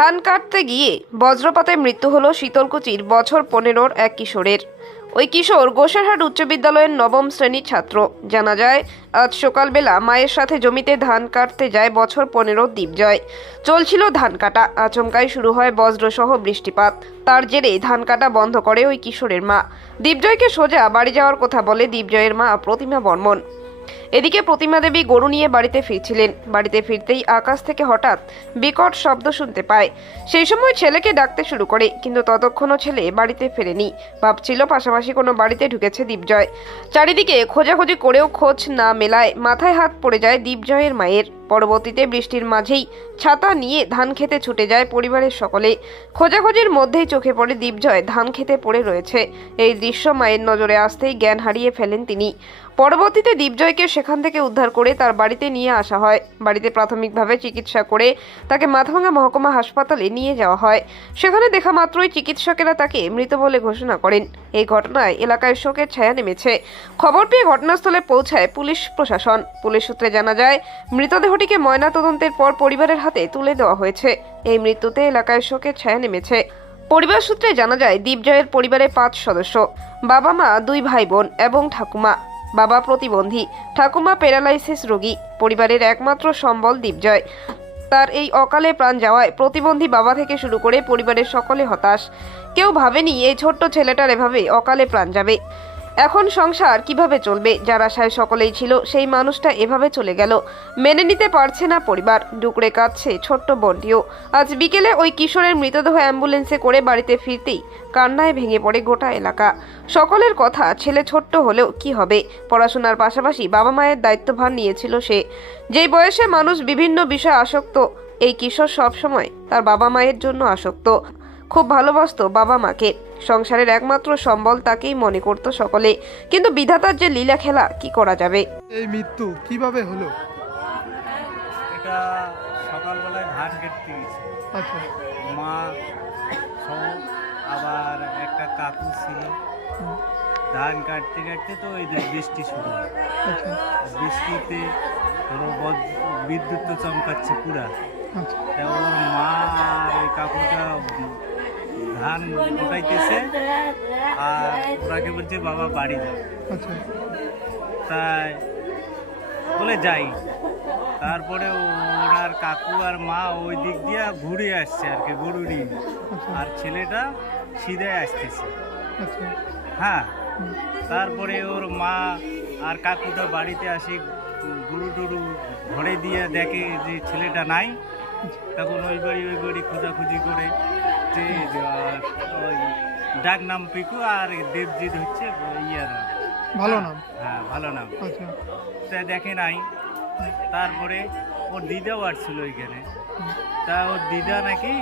ধান কাটতে গিয়ে বজ্রপাতে মৃত্যু হল শীতলকুচির বছর পনেরোর এক কিশোরের। ওই কিশোর গোসারহাট উচ্চ বিদ্যালয়ের নবম শ্রেণির ছাত্র। জানা যায়, আজ সকালবেলা মায়ের সাথে জমিতে ধান কাটতে যায় বছর পনেরো দ্বীপজয় চলছিল ধান কাটা। আচমকাই শুরু হয় বজ্রসহ বৃষ্টিপাত। তার জেরে ধান কাটা বন্ধ করে ওই কিশোরের মা। দীপজয়কে সোজা বাড়ি যাওয়ার কথা বলে দীপজয়ের মা প্রতিমা বর্মন। এদিকে প্রতিমা দেবী গরু নিয়ে বাড়িতে ফিরছিলেন। বাড়িতে ফিরতেই আকাশ থেকে হঠাৎ বিকট শব্দ শুনতে পায়। সেই সময় ছেলেকে ডাকতে শুরু করে, কিন্তু ততক্ষণও ছেলে বাড়িতে ফেরেনি। ভাবছিল পাশাপাশি কোনো বাড়িতে ঢুকেছে দীপজয়। চারিদিকে খোঁজাখুঁজি করেও খোঁজ না মেলায় মাথায় হাত পড়ে যায় দীপজয়ের মায়ের। পরবর্তীতে বৃষ্টির মাঝেই ছাতা নিয়ে ধান খেতে ছুটে যায় পরিবারের সকলে। খোঁজাখুঁজির মধ্যেই চোখে পড়ে দীপজয়, ধান খেতে পড়ে রয়েছে। এই দৃশ্য মায়ের নজরে আসতেই জ্ঞান হারিয়ে ফেলেন তিনি। পরবর্তীতে দীপজয়কে সেখান থেকে উদ্ধার করে তার বাড়িতে নিয়ে আসা হয়। বাড়িতে প্রাথমিকভাবে চিকিৎসা করে তাকে মাথাভাঙা মহকুমা হাসপাতালে নিয়ে যাওয়া হয়। সেখানে দেখা মাত্রই চিকিৎসকেরা তাকে মৃত বলে ঘোষণা করেন। এই ঘটনায় এলাকায় শোকের ছায়া নেমেছে। খবর পেয়ে ঘটনাস্থলে পৌঁছায় পুলিশ প্রশাসন। পুলিশ সূত্রে জানা যায়, মৃতদেহটিকে ময়না তদন্তের পর পরিবারের হাতে তুলে দেওয়া হয়েছে। এই মৃত্যুতে এলাকায় শোকের ছায়া নেমেছে। পরিবার সূত্রে জানা যায়, দীপজয়ের পরিবারে পাঁচ সদস্য। বাবা মা, দুই ভাই বোন এবং ঠাকুমা। বাবা প্রতিবন্ধী। ঠাকুমা প্যারালাইসিস রোগী, পরিবারের একমাত্র সম্বল দীপজয়। তার এই অকালে প্রাণ যাওয়ায় প্রতিবন্ধী বাবা থেকে শুরু করে পরিবারের সকলে হতাশ। কেউ ভাবেনি এই ছোট্ট ছেলেটার এভাবে অকালে প্রাণ যাবে। এখন সংসার কীভাবে চলবে? যার আশায় সকলেই ছিল, সেই মানুষটা এভাবে চলে গেল। মেনে নিতে পারছে না পরিবার। ডুকরে কাঁদছে ছোট্ট বোনটিও। আজ বিকেলে ওই কিশোরের মৃতদেহ অ্যাম্বুলেন্সে করে বাড়িতে ফিরতেই কান্নায় ভেঙে পড়ে গোটা এলাকা। সকলের কথা, ছেলে ছোট্ট হলেও কি হবে? পড়াশোনার পাশাপাশি বাবা মায়ের দায়িত্বভার নিয়েছিল সে। যেই বয়সে মানুষ বিভিন্ন বিষয়ে আসক্ত, এই কিশোর সবসময় তার বাবা মায়ের জন্য আসক্ত। খুব ভালোবাসত বাবা মাকে। সংসারের একমাত্র সম্বল তাকেই মনে করত সকলে। কিন্তু বিধাতার যে লীলা খেলা কি করা যাবে? এই মৃত্যু কীভাবে হলো? এটা সকালবেলায় ধান কেটতে গেছে আচ্ছা। মা আবার একটা কাকু ছিল। ধান কাটতে কাটতে তো ওই যে বৃষ্টি শুরু হয়। আচ্ছা। বৃষ্টিতে ধরো বিদ্যুৎ তো চমকাচ্ছে পুরা। আচ্ছা। তা ওর মা আর ওই কাকুটা ধান উঠাইতেছে আর ওরাকে বলছে বাবা বাড়ি যাও। আচ্ছা। তাই বলে যাই। তারপরে ওনার কাকু আর মা ওই দিক দিয়ে ঘুরে আসছে আর কি গরু নিয়ে। আচ্ছা। আর ছেলেটা সিধে আসতেছে। আচ্ছা। হ্যাঁ তারপরে ওর মা আর কাকুটা বাড়িতে আসে গরু টরু ঘরে দিয়ে দেখে যে ছেলেটা নাই। তখন ওই বাড়ি ওই বাড়ি খোঁজাখুঁজি করে। ডাক নাম পিকু আর দেবজিৎ হচ্ছে ইয়ার ভালো নাম? হ্যাঁ ভালো নাম। আচ্ছা। তা দেখে নাই। তারপরে ওর দিদাও আসছিল ওইখানে। তা ওর দিদা নাকি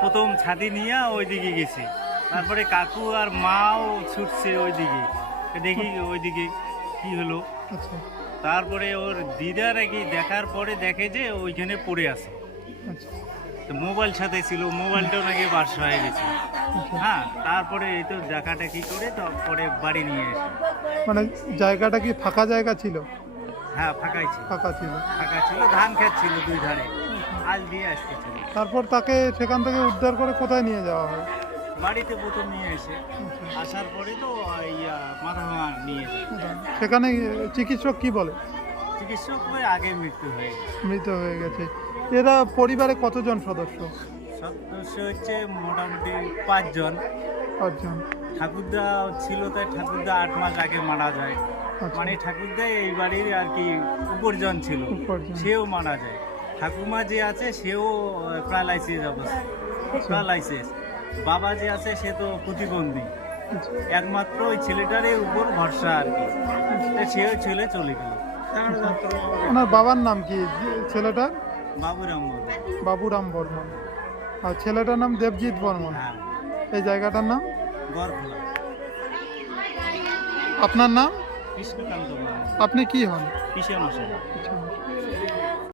প্রথম ছাদি নিয়ে ওইদিকে গেছে। তারপরে কাকু আর মাও ছুটছে ওইদিকে। দেখি ওইদিকে কি হলো। আচ্ছা। তারপরে ওর দিদা নাকি দেখার পরে দেখে যে ওইখানে পড়ে আছে। আচ্ছা। মোবাইল সাথে ছিল মোবাইলটাও নাকি বাস হয়ে গেছে। হ্যাঁ তারপরে এই তো দেখাটা কি করে তারপরে বাড়ি নিয়ে এসে। মানে জায়গাটা কি ফাঁকা জায়গা ছিল? হ্যাঁ ফাঁকাই ছিল। ফাঁকা ছিল। ফাঁকা ছিল ধান খেত ছিল দুই ধারে। আজ দিয়ে আসতেছিল তারপর তাকে সেখান থেকে উদ্ধার করে কোথায় নিয়ে যাওয়া হয়? বাড়িতে প্রথম নিয়ে এসে। আসার পরে তো মাথা নিয়ে। সেখানে চিকিৎসক কি বলে? চিকিৎসক হয়ে আগে মৃত্যু হয়ে গেছে। মৃত হয়ে গেছে। এরা পরিবারে কতজন সদস্য? সদস্য হচ্ছে মোটামুটি পাঁচজন। পাঁচজন। ঠাকুরদা ছিল তাই ঠাকুরদা আট মাস আগে মারা যায়। আচ্ছা। মানে ঠাকুরদা এই বাড়ির আর কি উপার্জন ছিল। সেও মারা যায়। ঠাকুমা যে আছে সেও প্যারালাইসিস অবস্থা। প্যারালাইসিস বাবা যে আছে সে তো প্রতিবন্ধী। আচ্ছা, একমাত্র ওই ছেলেটারই উপর ভরসা আর কি। সেও ছেলে চলে গেল। ওনার বাবার নাম কি? ছেলেটা? ছেলেটার বাবুরাম বর্মন। আর ছেলেটার নাম দেবজিৎ বর্মন। হ্যাঁ। এই জায়গাটার নাম? আপনার নাম? আপনি কি হন।